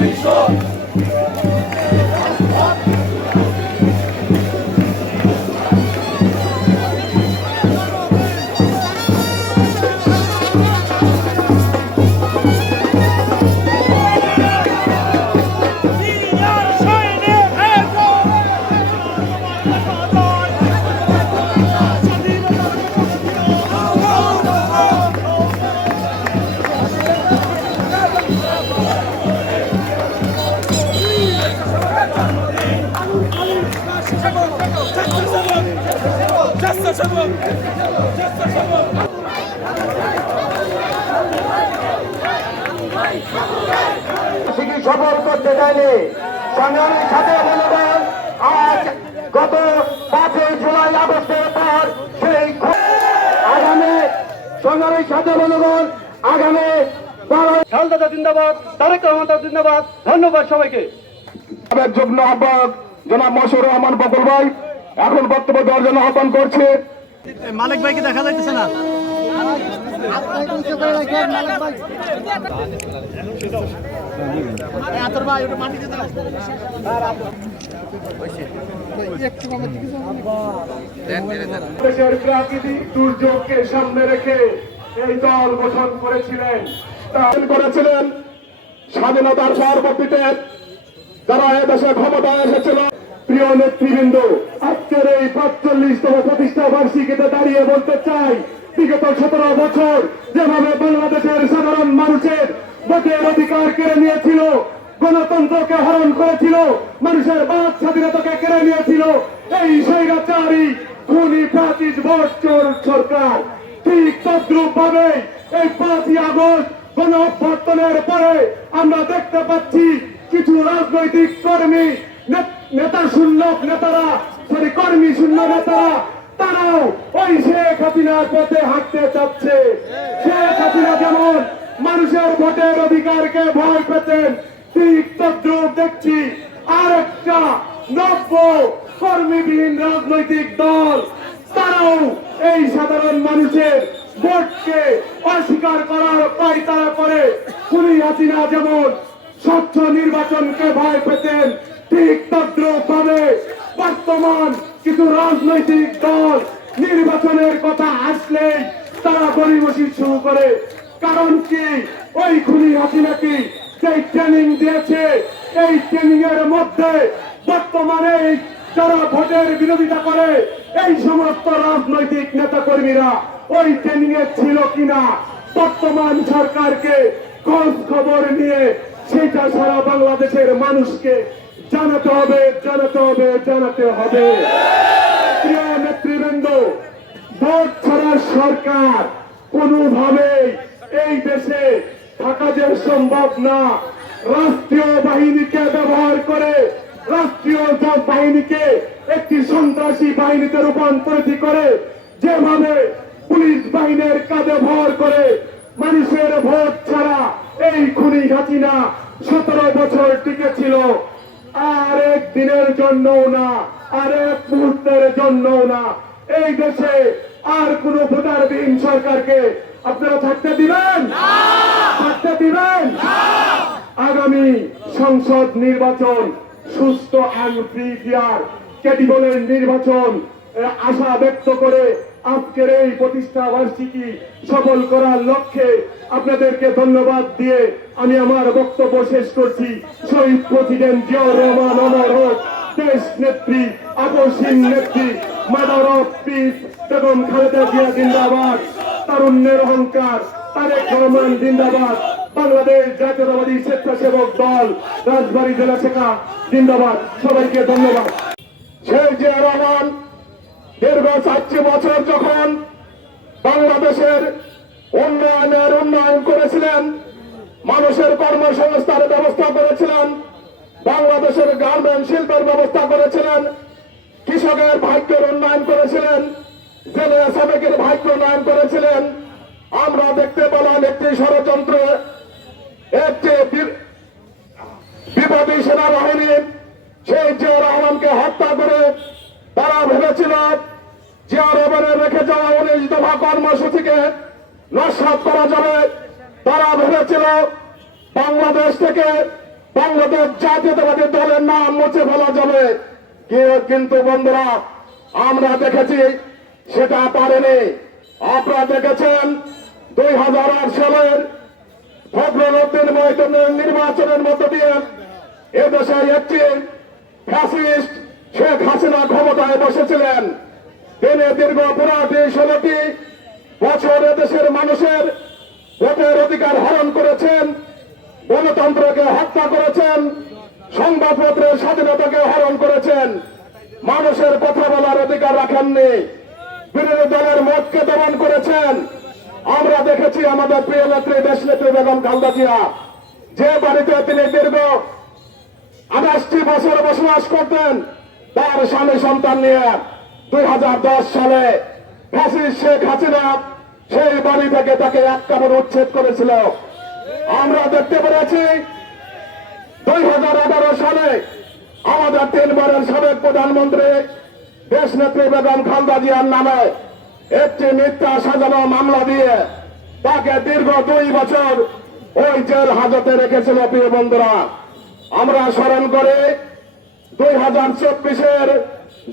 你说。সফল করতে চাইলে সংগ্রামের সাথে মনোনয়ন আজ গত পাঁচই জুলাই আগস্টের পর সেই আগামী সংগ্রামের সাথে মনোনয়ন আগামী জিন্দাবাদ তারেক রহমান জিন্দাবাদ ধন্যবাদ সবাইকে। যুগ্ম আহ্বায়ক জনাব মশুর রহমান বকুল ভাই এখন বক্তব্য দেওয়ার জন্য আহ্বান করছে। মালিক ভাইকে দেখা যাইতেছে না? দেশের প্রাকৃতিক দুর্যোগকে সামনে রেখে এই দল গঠন করেছিলেন। করেছিলেন স্বাধীনতার পরবর্তীতে যারা এদেশে ক্ষমতায় এসেছিল। প্রিয় নেতৃবৃন্দ, আজকের এই পাঁচচল্লিশতম প্রতিষ্ঠা বার্ষিকীতে দাঁড়িয়ে বলতে চাই, বিগত সতেরো বছর যেভাবে বাংলাদেশের সাধারণ মানুষের ভোটের অধিকার কেড়ে নিয়েছিল, গণতন্ত্রকে হরণ করেছিল, মানুষের বাক স্বাধীনতাকে কেড়ে নিয়েছিল, এই স্বৈরাচারী, খুনি প্রাচীর ভোট চোর সরকার। ঠিক তদ্রুপ ভাবে এই পাঁচই আগস্ট গণ অভ্যর্থনের পরে আমরা দেখতে পাচ্ছি কিছু রাজনৈতিক কর্মী নে- নেতা শূন্য নেতারা সরি কর্মী শূন্য নেতারা, তারাও ওই শেখ হাসিনার পথে হাঁটতে চাচ্ছে। শেখ হাসিনা যেমন মানুষের ভোটের অধিকারকে ভয় পেতেন, ঠিক তদ্রুপ দেখছি আরেকটা নব্য কর্মীবিহীন রাজনৈতিক দল। তারাও এই সাধারণ মানুষের ভোটকে অস্বীকার করার পায়তারা করে। খুনি হাসিনা যেমন স্বচ্ছ নির্বাচনকে ভয় পেতেন ঠিক তদ্রুপ ভাবে বর্তমান কিছু রাজনৈতিক দল নির্বাচনের কথা আসলেই তারা গরিবসি শুরু করে। কারণ কি? ওই খুনি হাসিনাকে সেই ট্রেনিং দিয়েছে, এই ট্রেনিং এর মধ্যে বর্তমানে যারা ভোটের বিরোধিতা করে, এই সমস্ত রাজনৈতিক নেতা কর্মীরা ওই ট্রেনিং এ ছিল কিনা? বর্তমান সরকারকে খোঁজ খবর নিয়ে সেটা সারা বাংলাদেশের মানুষকে জানাতে হবে জানাতে হবে জানাতে হবে। প্রিয় নেতৃবৃন্দ, ভোট ছাড়া সরকার কোনোভাবেই এই দেশে থাকা যে সম্ভব না। রাষ্ট্রীয় বাহিনীকে ব্যবহার করে রাষ্ট্রীয় বাহিনীকে একটি সন্ত্রাসী বাহিনীতে রূপান্তরিত করে যেভাবে পুলিশ বাহিনীর কাঁধে ভর করে মানুষের ভোট ছাড়া এই খুনি হাসিনা সতেরো বছর টিকে ছিল। আর এক দিনের জন্যও না আর এক মুহূর্তের জন্যও না। এই দেশে আর কোন ভোটারবিহীন সরকারকে আপনারা থাকতে দিবেন? থাকতে দিবেন? আগামী সংসদ নির্বাচন সুস্থ অ্যান্ড ফ্রি ফিয়ার ক্যাটিবলের নির্বাচন আশা ব্যক্ত করে আজকের এই প্রতিষ্ঠা বার্ষিকী সফল করার লক্ষ্যে আপনাদেরকে ধন্যবাদ দিয়ে আমি আমার বক্তব্য শেষ করছি। শহীদ প্রেসিডেন্ট জিয়াউর রহমান, অমর হোক দেশ নেত্রী আপসীন নেত্রী, mother of peace, Begum Khaleda Zia জিন্দাবাদ, তারুণ্যের অহংকার, তারেক রহমান জিন্দাবাদ, বাংলাদেশ জাতীয়তাবাদী স্বেচ্ছাসেবক দল, রাজবাড়ী জেলা শাখা জিন্দাবাদ। সবাইকে ধন্যবাদ। শেখ জিয়া রহমান দীর্ঘ সাতটি বছর যখন বাংলাদেশের উন্নয়নের উন্নয়ন করেছিলেন, মানুষের কর্মসংস্থানের ব্যবস্থা করেছিলেন, বাংলাদেশের গার্মেন্ট শিল্পের ব্যবস্থা করেছিলেন, কৃষকের ভাগ্যের উন্নয়ন করেছিলেন মাইক্রোনয়ন করেছিলেন। আমরা দেখতে পেলাম একটি ষড়যন্ত্র, একটি বি- বিবাদী সেনাবাহিনী, সেই জিয়া রহমানকে হত্যা করে তারা ভেবেছিল জিয়া রহমানের রেখে যাওয়া উনিশ কর্মসূচিকে নস্বাত করা যাবে। তারা ভেবেছিল বাংলাদেশ থেকে বাংলাদেশ জাতীয়তাবাদী দলের নাম মুছে ফেলা যাবে। কিন্তু বন্ধুরা, আমরা দেখেছি, সেটা পারেনি। আপনারা দেখেছেন, দুই হাজার আট সালের ফখরুল উদ্দিন নির্বাচনের মধ্য দিয়ে এদেশে একটি ফ্যাসিস্ট শেখ হাসিনা ক্ষমতায় বসেছিলেন। তিনি দীর্ঘ পুরাটি ষোলোটি বছর এদেশের মানুষের ভোটের অধিকার হরণ করেছেন, গণতন্ত্রকে হত্যা করেছেন, সংবাদপত্রের স্বাধীনতাকে হরণ করেছেন। মানুষের কথা বলার অধিকার রাখেননি। বিরোধী দলের মতকে দমন করেছেন। আমরা দেখেছি আমাদের প্রিয় নেত্রী দেশ নেত্রী বেগম খালদা জিয়া। যে বাড়িতে তিনি দীর্ঘ আঠাশটি বছর বসবাস করতেন, তার স্বামী সন্তান নিয়ে দুই হাজার দশ সালে ফ্যাসিস্ট শেখ হাসিনা সেই বাড়ি থেকে তাকে এক কাপড় উচ্ছেদ করেছিল। আমরা দেখতে পেরেছি, দুই হাজার এগারো সালে আমাদের তিনবারের সাবেক প্রধানমন্ত্রী দেশ নেত্রী বেগম খালদা জিয়ার নামে একটি মিথ্যা সাজানো মামলা দিয়ে তাকে দীর্ঘ দুই বছর ওই জেল হাজতে রেখেছিল প্রিয় বন্ধুরা। আমরা স্মরণ করি, দুই হাজার চব্বিশের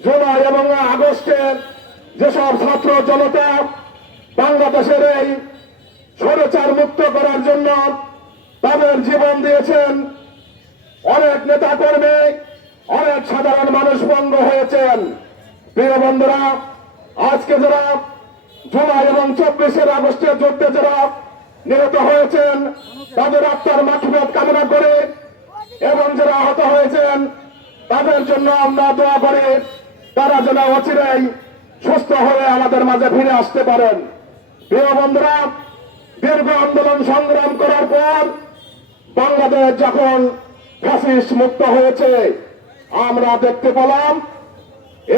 জুলাই এবং আগস্টে যেসব ছাত্র জনতা বাংলাদেশের এই সরচার মুক্ত করার জন্য তাদের জীবন দিয়েছেন, অনেক নেতা কর্মী অনেক সাধারণ মানুষ বন্ধ হয়েছেন। প্রিয় বন্ধুরা, আজকে যারা জুলাই এবং চব্বিশের আগস্টের যুদ্ধে যারা নিহত হয়েছেন, তাদের আত্মার মাঠফেদ কামনা করে এবং যারা আহত হয়েছেন, তাদের জন্য আমরা দোয়া করি। তারা যেন অচিরেই সুস্থ হয়ে আমাদের মাঝে ফিরে আসতে পারেন। প্রিয় বন্ধুরা, দীর্ঘ আন্দোলন সংগ্রাম করার পর বাংলাদেশ যখন ফ্যাসিস্ট মুক্ত হয়েছে, আমরা দেখতে পেলাম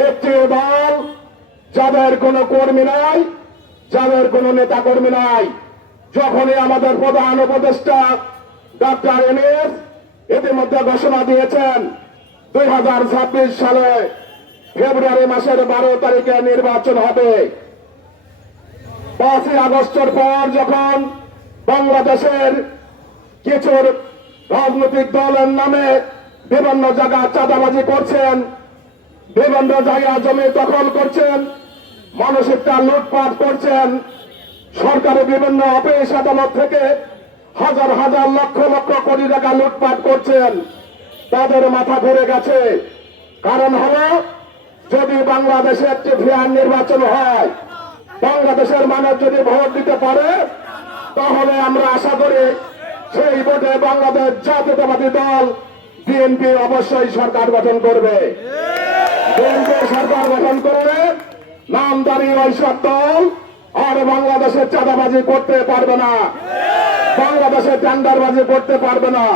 একটি দল যাদের কোনো কর্মী নাই, যাদের কোনো নেতা কর্মী নাই। যখনই আমাদের প্রধান উপদেষ্টা ডাক্তার এম এস ইতিমধ্যে ঘোষণা দিয়েছেন, দুই হাজার ছাব্বিশ সালে ফেব্রুয়ারি মাসের বারো তারিখে নির্বাচন হবে। পাঁচই আগস্টের পর যখন বাংলাদেশের কিছু রাজনৈতিক দলের নামে বিভিন্ন জায়গা চাঁদাবাজি করছেন, বিভিন্ন জায়গা জমি দখল করছেন মানুষেরটা লুটপাট করছেন, সরকারি বিভিন্ন অফিস আদালত থেকে হাজার হাজার লক্ষ লক্ষ কোটি টাকা লুটপাট করছেন। তাদের মাথা ঘুরে গেছে। কারণ হলো যদি বাংলাদেশে একটি ফেয়ার নির্বাচন হয়, বাংলাদেশের মানুষ যদি ভোট দিতে পারে, তাহলে আমরা আশা করি সেই ভোটে বাংলাদেশ জাতীয়তাবাদী দল বিএনপি অবশ্যই সরকার গঠন করবে। বিএনপি সরকার গঠন করবে নামদারি ঐসব দল আর বাংলাদেশের চাঁদাবাজি করতে পারবে না। বাংলাদেশের টেন্ডারবাজি করতে পারবে না।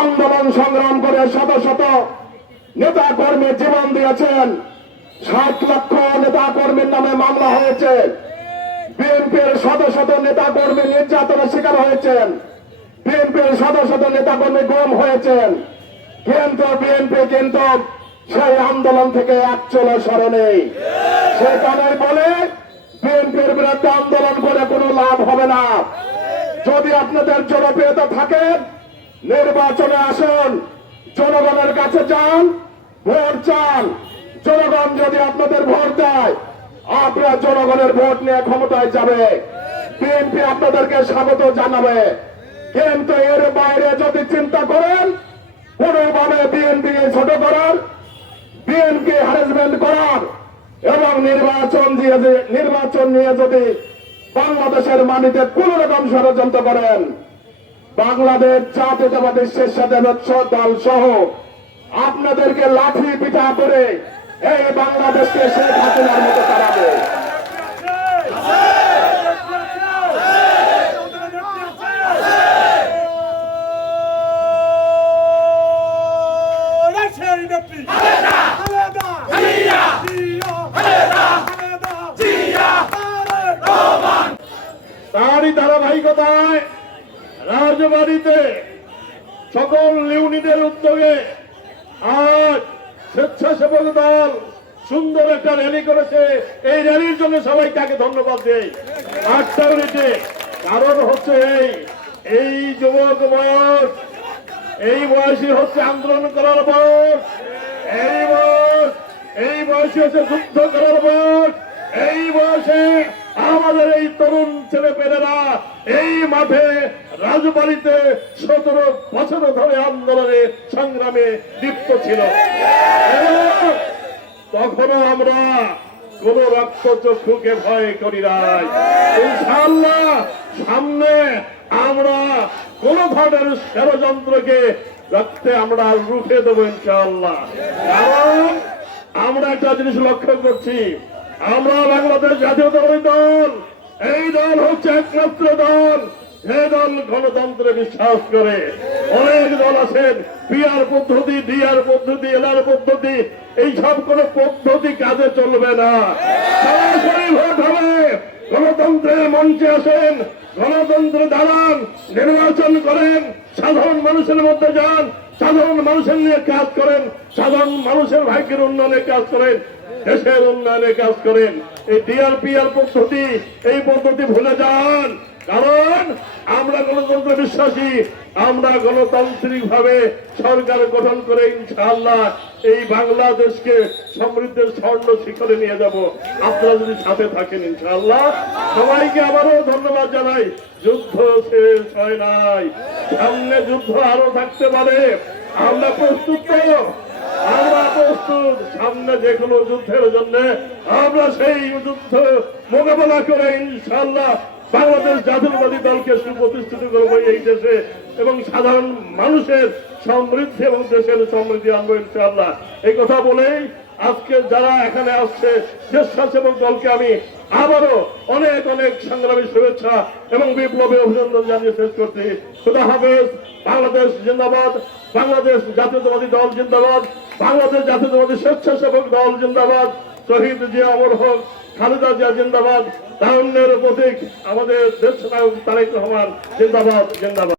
আন্দোলন সংগ্রাম করে শত শত নেতা কর্মী জীবন দিয়েছেন। ষাট লক্ষ নেতা কর্মীর নামে মামলা হয়েছে। বিএনপির শত শত নেতা কর্মী নির্যাতনের শিকার হয়েছেন। বিএনপির শত শত নেতা কর্মী গুম হয়েছেন। কিন্তু বিএনপি কিন্তু সেই আন্দোলন থেকে এক চলে সরে নেই সেখানে বলে বিএনপির বিরুদ্ধে আন্দোলন করে কোনো লাভ হবে না। যদি আপনাদের জনপ্রিয়তা থাকে, নির্বাচনে আসুন। জনগণের কাছে যান ভোট চান। জনগণ যদি আপনাদের ভোট দেয়, আপনার জনগণের ভোট নিয়ে ক্ষমতায় যাবে। বিএনপি আপনাদেরকে স্বাগত জানাবে। কিন্তু এর বাইরে যদি চিন্তা করেন, কোনোভাবে বিএনপি ছোট করার, বিএনপি হ্যারাসমেন্ট করার, এবং নির্বাচন নির্বাচন নিয়ে যদি বাংলাদেশের মাটিতে কোন রকম ষড়যন্ত্র করেন বাংলাদেশ জাতীয়তাবাদী স্বেচ্ছাসেবক দল সহ আপনাদেরকে লাঠি পিঠা করে এই বাংলাদেশকে শেখ হাসিনার মতো তারই ধারাবাহিকতায় রাজবাড়িতে সকল ইউনিটের উদ্যোগে আজ স্বেচ্ছাসেবক দল সুন্দর একটা র্যালি করেছে। এই র্যালির জন্য সবাই তাকে ধন্যবাদ দেই। আটটা ইউনিটে কারণ হচ্ছে এই এই যুবক বয়স, এই বয়সী হচ্ছে আন্দোলন করার বয়স এই বয়স, এই বয়সী হচ্ছে যুদ্ধ করার বয়স এই বয়সে আমাদের এই তরুণ ছেলে পেলেরা এই মাঠে রাজবাড়িতে সতেরো বছর ধরে আন্দোলনে সংগ্রামে লিপ্ত ছিল। তখনও আমরা কোন রক্ত চক্ষুকে ভয় করি নাই। ইনশাআল্লাহ সামনে আমরা কোন ধরনের ষড়যন্ত্রকে রক্তে আমরা রুখে দেবো ইনশাআল্লাহ। কারণ আমরা একটা জিনিস লক্ষ্য করছি, আমরা বাংলাদেশ জাতীয়তাবাদী দল, এই দল হচ্ছে একমাত্র দল। যে দল গণতন্ত্রে বিশ্বাস করে। অনেক দল আছেন পিআর পদ্ধতি ডিআর পদ্ধতি এলআর পদ্ধতি এই সব কোন পদ্ধতি কাজে চলবে না। সরাসরি ভোট হবে। গণতন্ত্রের মঞ্চে আসেন, গণতন্ত্রে দাঁড়ান, নির্বাচন করেন, সাধারণ মানুষের মধ্যে যান, সাধারণ মানুষের নিয়ে কাজ করেন, সাধারণ মানুষের ভাগ্যের উন্নয়নে কাজ করেন, দেশের উন্নয়নে কাজ করেন। এই ডিআরপিআর পদ্ধতি, এই পদ্ধতি ভুলে যান। কারণ আমরা গণতন্ত্রে বিশ্বাসী, আমরা গণতান্ত্রিক ভাবে সরকার গঠন করে ইনশাআল্লাহ এই বাংলাদেশকে সমৃদ্ধের স্বর্ণ শিখরে নিয়ে যাব। আপনারা যদি সাথে থাকেন ইনশাআল্লাহ। সবাইকে আবারও ধন্যবাদ জানাই। যুদ্ধ শেষ হয় নাই। সামনে যুদ্ধ আরও থাকতে পারে। আমরা প্রস্তুত আমরা প্রস্তুত। সামনে যে কোনো যুদ্ধের জন্য আমরা সেই যুদ্ধ মোকাবেলা করে ইনশাল্লাহ বাংলাদেশ জাতীয়বাদী দলকে সুপ্রতিষ্ঠিত করব এই দেশে এবং সাধারণ মানুষের সমৃদ্ধি এবং দেশের সমৃদ্ধি আনব ইনশাল্লাহ এই কথা বলেই আজকে যারা এখানে আসছে, স্বেচ্ছাসেবক দলকে আমি আবারও অনেক অনেক সংগ্রামী শুভেচ্ছা এবং বিপ্লবী অভিনন্দন জানিয়ে শেষ করছি। খুদা হাফেজ, বাংলাদেশ জিন্দাবাদ, বাংলাদেশ জাতীয়তাবাদী দল জিন্দাবাদ, বাংলাদেশ জাতীয়তাবাদী স্বেচ্ছাসেবক দল জিন্দাবাদ, শহীদ জিয়া অমর হক, খালেদা জিয়া জিন্দাবাদ প্রতীক আমাদের দেশ তারেক রহমান জিন্দাবাদ জিন্দাবাদ।